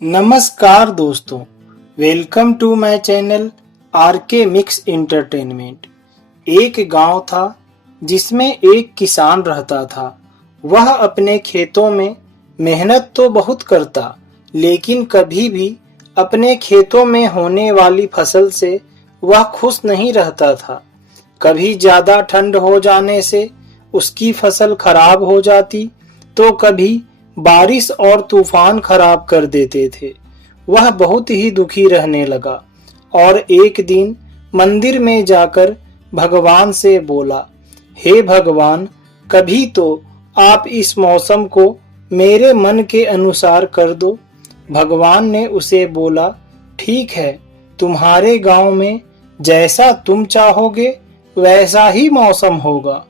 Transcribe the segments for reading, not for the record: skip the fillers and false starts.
नमस्कार दोस्तों, welcome to my channel RK mix entertainment. एक गांव था जिसमें एक किसान रहता था। वह अपने खेतों में मेहनत तो बहुत करता, लेकिन कभी भी अपने खेतों में होने वाली फसल से वह खुश नहीं रहता था। कभी ज्यादा ठंड हो जाने से उसकी फसल खराब हो जाती, तो कभी बारिश और तूफान खराब कर देते थे। वह बहुत ही दुखी रहने लगा और एक दिन मंदिर में जाकर भगवान से बोला, हे भगवान, कभी तो आप इस मौसम को मेरे मन के अनुसार कर दो। भगवान ने उसे बोला, ठीक है, तुम्हारे गांव में जैसा तुम चाहोगे वैसा ही मौसम होगा।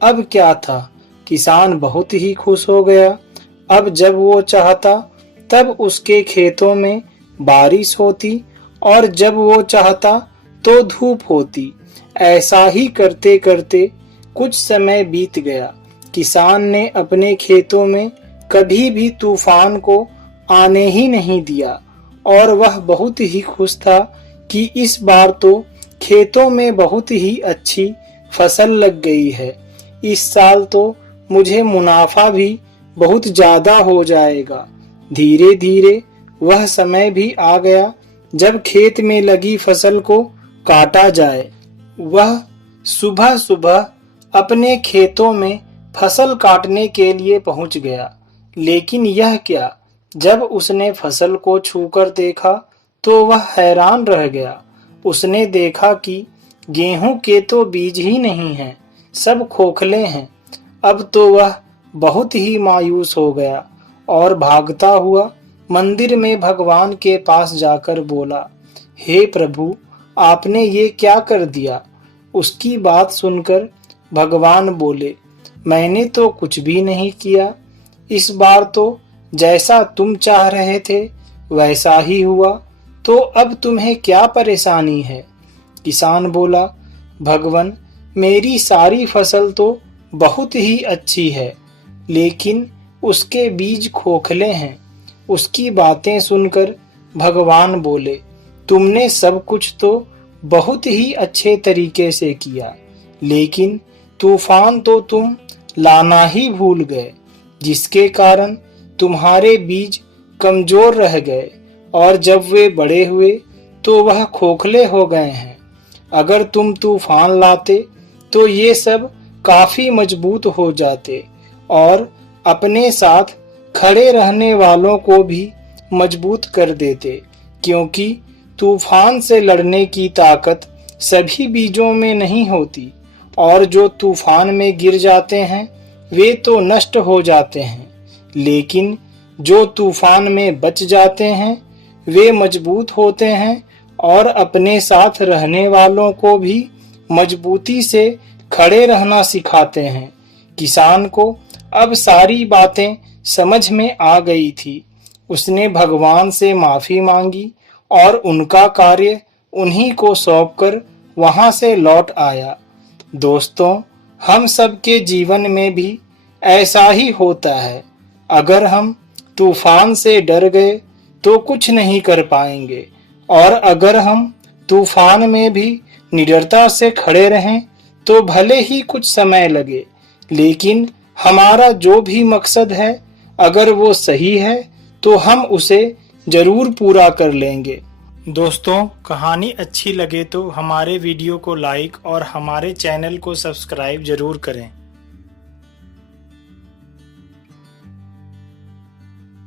अब क्या था, किसान बहुत ही खुश हो गया। अब जब वो चाहता तब उसके खेतों में बारिश होती और जब वो चाहता तो धूप होती। ऐसा ही करते करते कुछ समय बीत गया। किसान ने अपने खेतों में कभी भी तूफान को आने ही नहीं दिया और वह बहुत ही खुश था कि इस बार तो खेतों में बहुत ही अच्छी फसल लग गई है। इस साल तो मुझे मुनाफा भी बहुत ज्यादा हो जाएगा। धीरे धीरे वह समय भी आ गया जब खेत में लगी फसल को काटा जाए। वह सुबह सुबह अपने खेतों में फसल काटने के लिए पहुंच गया, लेकिन यह क्या, जब उसने फसल को छूकर देखा तो वह हैरान रह गया। उसने देखा कि गेहूं के तो बीज ही नहीं हैं, सब खोखले हैं। अब तो वह बहुत ही मायूस हो गया और भागता हुआ मंदिर में भगवान के पास जाकर बोला, हे प्रभु, आपने ये क्या कर दिया। उसकी बात सुनकर भगवान बोले, मैंने तो कुछ भी नहीं किया। इस बार तो जैसा तुम चाह रहे थे वैसा ही हुआ, तो अब तुम्हें क्या परेशानी है। किसान बोला, भगवान, मेरी सारी फसल तो बहुत ही अच्छी है, लेकिन उसके बीज खोखले हैं। उसकी बातें सुनकर भगवान बोले, तुमने सब कुछ तो बहुत ही अच्छे तरीके से किया, लेकिन तूफान तो तुम लाना ही भूल गए, जिसके कारण तुम्हारे बीज कमजोर रह गए और जब वे बड़े हुए तो वह खोखले हो गए हैं। अगर तुम तूफान लाते तो ये सब काफी मजबूत हो जाते और अपने साथ खड़े रहने वालों को भी मजबूत कर देते, क्योंकि तूफान से लड़ने की ताकत सभी बीजों में नहीं होती और जो तूफान में गिर जाते हैं वे तो नष्ट हो जाते हैं, लेकिन जो तूफान में बच जाते हैं वे मजबूत होते हैं और अपने साथ रहने वालों को भी मजबूती से खड़े रहना सिखाते हैं। किसान को अब सारी बातें समझ में आ गई थी। उसने भगवान से माफी मांगी और उनका कार्य उन्हीं को सौंपकर वहां से लौट आया। दोस्तों, हम सबके जीवन में भी ऐसा ही होता है। अगर हम तूफान से डर गए तो कुछ नहीं कर पाएंगे, और अगर हम तूफान में भी निडरता से खड़े रहें तो भले ही कुछ समय लगे, लेकिन हमारा जो भी मकसद है अगर वो सही है तो हम उसे जरूर पूरा कर लेंगे। दोस्तों, कहानी अच्छी लगे तो हमारे वीडियो को लाइक और हमारे चैनल को सब्सक्राइब जरूर करें।